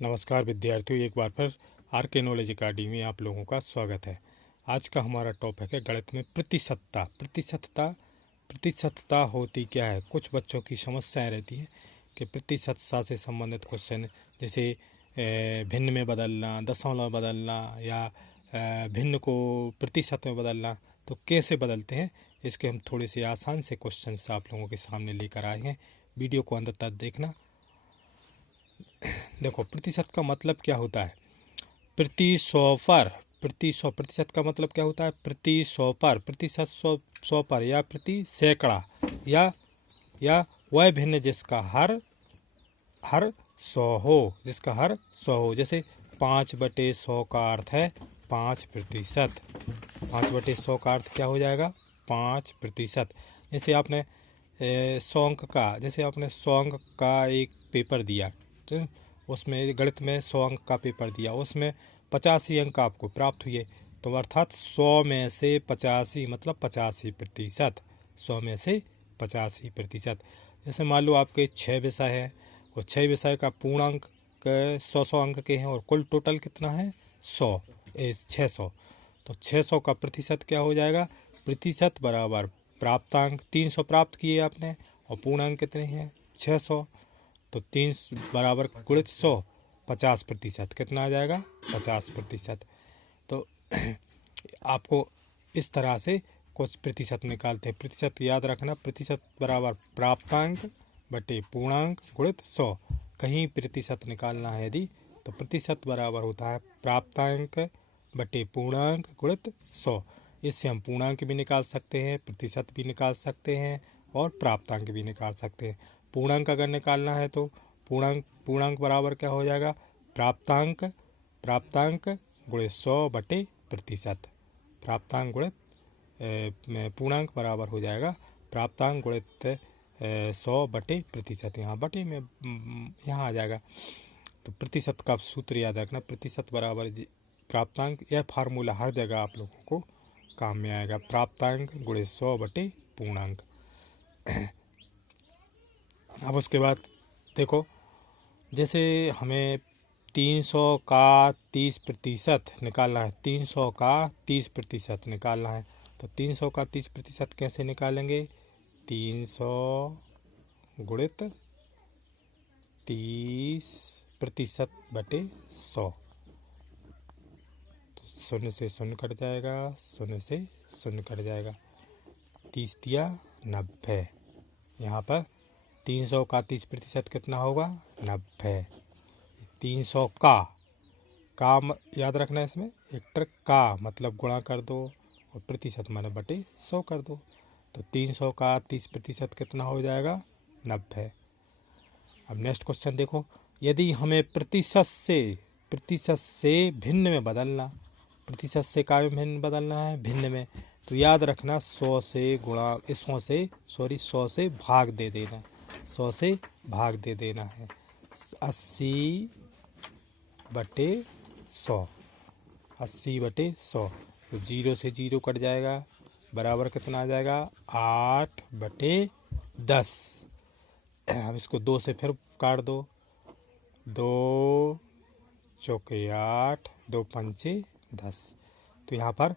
नमस्कार विद्यार्थियों, एक बार फिर आर के नॉलेज अकाडमी में आप लोगों का स्वागत है। आज का हमारा टॉपिक है गणित में प्रतिशतता। प्रतिशतता होती क्या है? कुछ बच्चों की समस्याएं रहती हैं कि प्रतिशतता से संबंधित क्वेश्चन, जैसे भिन्न में बदलना, दशमलव बदलना या भिन्न को प्रतिशत में बदलना, तो कैसे बदलते हैं, इसके हम थोड़े से आसान से क्वेश्चन आप लोगों के सामने लेकर आए हैं। वीडियो को अंत तक देखना। देखो, प्रतिशत का मतलब क्या होता है? प्रति सौ प्रतिशत का मतलब क्या होता है? प्रति सौ पर, प्रतिशत सौ पर, या प्रति सैकड़ा, या वह भिन्न जिसका हर 100 हो। जैसे 5/100 का अर्थ है 5%। 5/100 का अर्थ क्या हो जाएगा? 5%। जैसे आपने 100 अंक का एक पेपर दिया, तो उसमें गणित में 100 अंक का पेपर दिया, उसमें 85 अंक आपको प्राप्त हुए, तो अर्थात 100 में से 85 मतलब 85%। 100 में से 85%। जैसे मान लो आपके 6 विषय है और 6 विषय का पूर्णांक 100 अंक के हैं और कुल टोटल कितना है? 600। तो 600 का प्रतिशत क्या हो जाएगा? प्रतिशत बराबर प्राप्तांक। 300 प्राप्त किए आपने और पूर्णांक कितने हैं? 600। तो 3 बराबर गुणित 100, 50%। कितना आ जाएगा? 50%। तो आपको इस तरह से कुछ प्रतिशत निकालते हैं। प्रतिशत याद रखना, प्रतिशत बराबर प्राप्तांक बटे पूर्णांक गुणित 100। कहीं प्रतिशत निकालना है यदि, तो प्रतिशत बराबर होता है प्राप्तांक बटे पूर्णांक गुणित 100। इससे हम पूर्णांक भी निकाल सकते हैं, प्रतिशत भी निकाल सकते हैं और प्राप्तांक भी निकाल सकते हैं। पूर्णांक अगर निकालना है तो पूर्णांक बराबर क्या हो जाएगा? प्राप्तांक गुणित 100 बटे प्रतिशत। प्राप्तांक गुणित पूर्णांक बराबर हो जाएगा प्राप्तांक गुणित 100 बटे प्रतिशत। यहाँ बटे में यहाँ आ जाएगा। तो प्रतिशत का सूत्र याद रखना, प्रतिशत बराबर प्राप्तांक। यह फार्मूला हर जगह आप लोगों को काम में आएगा। प्राप्तांक गुणित 100 बटे पूर्णांक। अब उसके बाद देखो, जैसे हमें 300 का 30% निकालना है। 300 का 30% निकालना है, तो 300 का 30% कैसे निकालेंगे? 300 गुणित 30% बटे 100। तो 0 से 0 कट जाएगा, 0 से 0 कट जाएगा। 30 दिया 90। यहाँ पर 300 का 30% कितना होगा? 90। 300 का याद रखना है, इसमें एक ट्रिक का मतलब गुणा कर दो और प्रतिशत माने बटे 100 कर दो। तो 300 का 30% कितना हो जाएगा? 90। अब नेक्स्ट क्वेश्चन देखो, यदि हमें प्रतिशत से भिन्न में बदलना, प्रतिशत से का भिन्न बदलना है भिन्न में, तो याद रखना 100 से भाग दे देना। 100 से भाग दे देना है। 80/100। 80/100। तो 0 से 0 कट जाएगा, बराबर कितना आ जाएगा? 8/10। अब इसको 2 से फिर काट दो। 2 चौके 8, 2 पंचे 10। तो यहाँ पर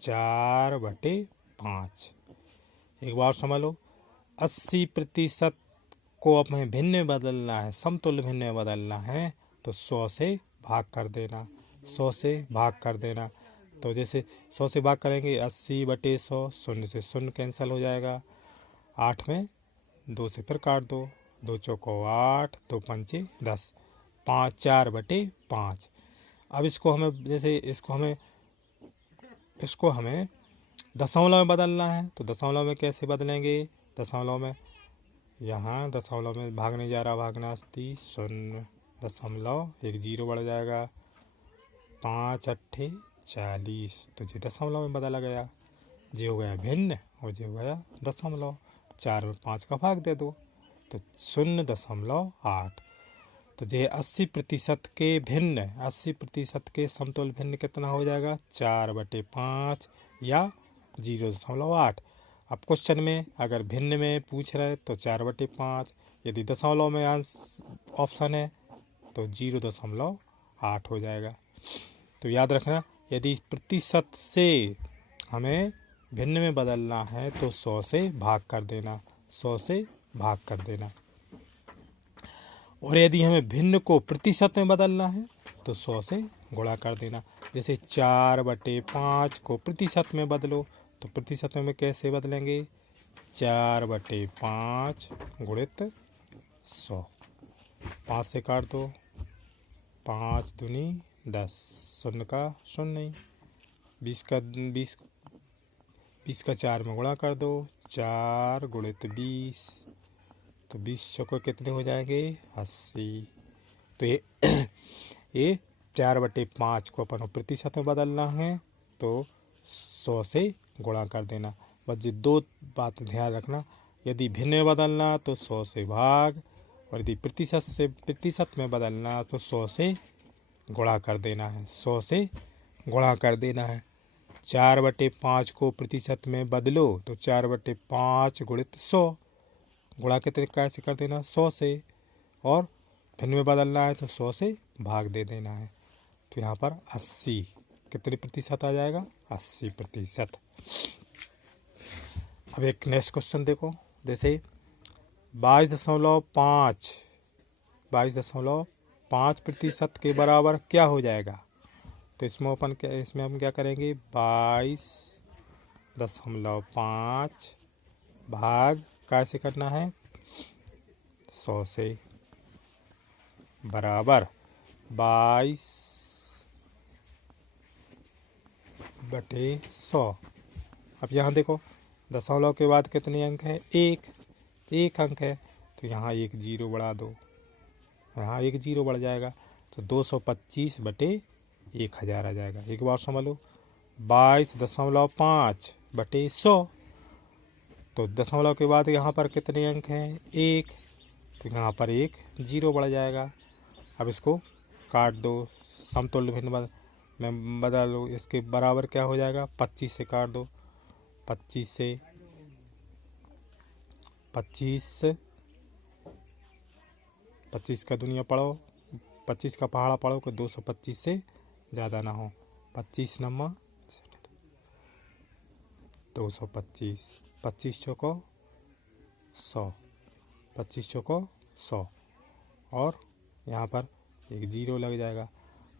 4/5। एक बार समझ लो, 80% को अब हमें भिन्न में बदलना है, समतुल्य भिन्न में बदलना है, तो 100 से भाग कर देना। 100 से भाग कर देना। तो जैसे 100 से भाग करेंगे, 80/100, 0 से 0 कैंसिल हो जाएगा। 8 में 2 से फिर काट दो। 2 चौको 8, 2 पंचे 10। 4/5। अब इसको हमें दशमलव में बदलना है, तो दशमलव में कैसे बदलेंगे? दशमलव में यहाँ दशमलव में भागने जा रहा, भागना 0.0, एक 0 बढ़ जाएगा। 5×8 = 40। तो जी दशमलव में बदला गया। जी हो गया भिन्न और जी हो गया दशमलव। 4 में 5 का भाग दे दो, तो 0.8। तो जे 80% के भिन्न, 80% के समतुल्य भिन्न कितना हो जाएगा? 4/5 या 0.8। अब क्वेश्चन में अगर भिन्न में पूछ रहे तो 4/5, यदि दशमलव में ऑप्शन है तो 0.8 हो जाएगा। तो याद रखना, यदि प्रतिशत से हमें भिन्न में बदलना है तो 100 से भाग कर देना, 100 से भाग कर देना। और यदि हमें भिन्न को प्रतिशत में बदलना है तो 100 से गुणा कर देना। जैसे 4/5 को प्रतिशत में बदलो तो प्रतिशत में कैसे बदलेंगे? 4/5 गुणित 100। 5 से काट दो, 5 दूनी 10, शून्य का शून्य, 20 का 4 में गुणा कर दो, 4 गुणित 20, तो 20 चौको कितने हो जाएंगे? 80। तो ये 4/5 को अपन प्रतिशत में बदलना है तो 100 से गुणा कर देना। बस ये दो बात ध्यान रखना, यदि भिन्न में बदलना तो 100 से भाग, और यदि प्रतिशत में बदलना तो 100 से गुणा कर देना है, 100 से गुणा कर देना है। 4/5 को प्रतिशत में बदलो तो 4/5 गुणित 100, गुणा के तरीके कैसे कर देना? 100 से, और भिन्न में बदलना है तो 100 से भाग दे देना है। तो यहाँ पर 80 कितने प्रतिशत आ जाएगा? 80%। अब एक नेक्स्ट क्वेश्चन देखो, जैसे 22.5% के बराबर क्या हो जाएगा? तो इसमें हम क्या करेंगे? 22.5 भाग कैसे करना है? 100 से, बराबर 22/100। अब यहाँ देखो, दशमलव के बाद कितने अंक है? एक अंक है, तो यहाँ एक जीरो बढ़ा दो, यहाँ एक जीरो बढ़ जाएगा, तो 225/1000 आ जाएगा। एक बार समझ लो, 22.5/100, तो दशमलव के बाद यहाँ पर कितने अंक हैं? एक, तो यहाँ पर एक जीरो बढ़ जाएगा। अब इसको काट दो, समतुल्य भिन्न में बदल लो, इसके बराबर क्या हो जाएगा? 25 से काट दो, 25 का दुनिया पढ़ो, 25 का पहाड़ा पढ़ो कि 225 से ज़्यादा ना हो। 25 नम्मा 225, 25 चौको 100, 25 चौको 100, और यहाँ पर एक जीरो लग जाएगा,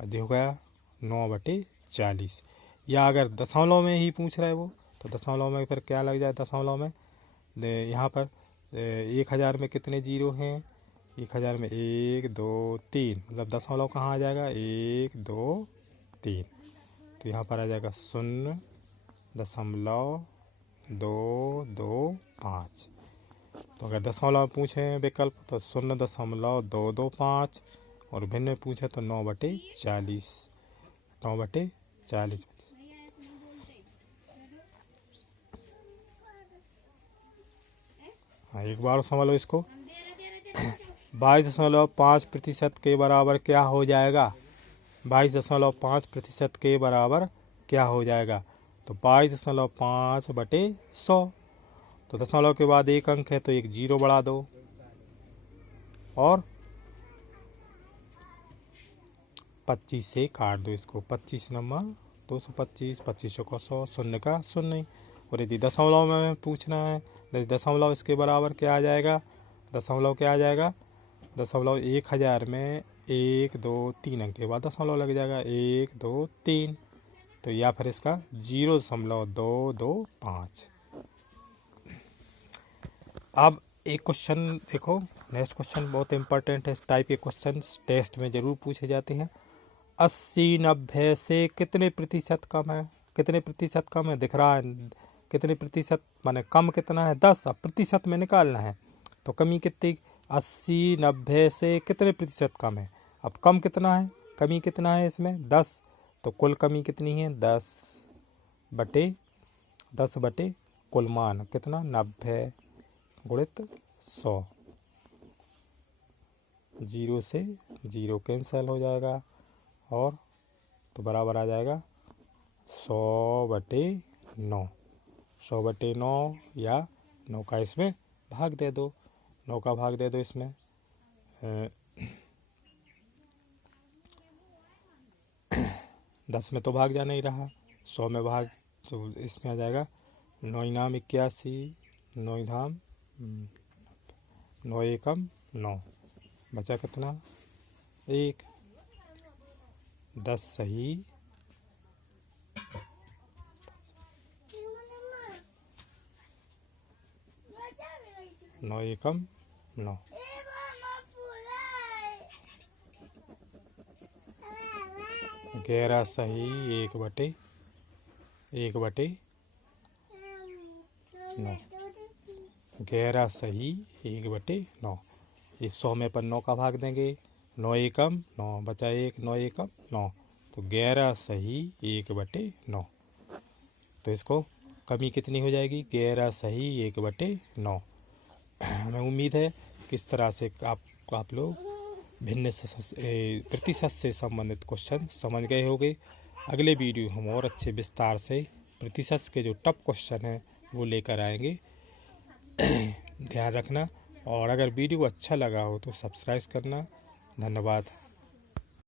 जो हो गया 9/40। या अगर दशमलव में ही पूछ रहे वो, तो दशमलव में फिर क्या लग जाए? दशमलव में यहाँ पर 1000 में कितने जीरो हैं? 1000 में 1 2 3, मतलब दशमलव कहाँ आ जाएगा? 1 2 3, तो यहाँ पर आ जाएगा 0.225। तो अगर दशमलव पूछे विकल्प तो 0.225, और भिन्न में पूछे तो 9/40, 9/40। हाँ, एक बार समझ लो इसको। 22.5% के बराबर क्या हो जाएगा? 22.5% के बराबर क्या हो जाएगा? तो 22.5/100, तो दशमलव के बाद एक अंक है तो एक जीरो बढ़ा दो, और 25 से काट दो इसको, 25 नंबर 225, 25 चौको 100, शून्य का शून्य। और यदि दशमलव में पूछना है, यदि दशमलव इसके बराबर क्या आ जाएगा? दशमलव क्या आ जाएगा? दशमलव 1000 में 1 2 3 अंक के बाद दशमलव लग जाएगा, 1 2 3, तो या फिर इसका 0.225। अब एक क्वेश्चन देखो, नेक्स्ट क्वेश्चन बहुत इंपॉर्टेंट है। इस टाइप के क्वेश्चन टेस्ट में ज़रूर पूछे जाते हैं। 80-90 से कितने प्रतिशत कम है? कितने प्रतिशत कम है दिख रहा है, कितने प्रतिशत माने कम कितना है? 10। अब प्रतिशत में निकालना है तो कमी कितनी? 80-90 से कितने प्रतिशत कम है? अब कम कितना है, कमी कितना है इसमें? 10, तो कुल कमी कितनी है? 10/10 कुल मान कितना? 90 गुणित 100, 0 से 0 कैंसिल हो जाएगा, और तो बराबर आ जाएगा 100/9। 100/9 या 9 का इसमें भाग दे दो, 9 का भाग दे दो इसमें, 10 में तो भाग जा नहीं रहा, 100 में भाग, तो इसमें आ जाएगा 9 नाम 81, 9 धाम 9 एकम 9, बचा कितना 1, 10 सही 9 एकम 9, 11 सही 1/9, 11 सही 1/9। ये 100 में अपन 9 का भाग देंगे, 9 एकम 9, बचा 1, 9 एकम 9, तो 11 सही 1/9। तो इसको कमी कितनी हो जाएगी, 11 सही 1/9। हमें उम्मीद है कि इस तरह से आप लोग भिन्न प्रतिशत से संबंधित क्वेश्चन समझ गए होंगे। अगले वीडियो हम और अच्छे विस्तार से प्रतिशत के जो टफ क्वेश्चन हैं वो लेकर आएंगे। ध्यान रखना, और अगर वीडियो अच्छा लगा हो तो सब्सक्राइब करना। धन्यवाद।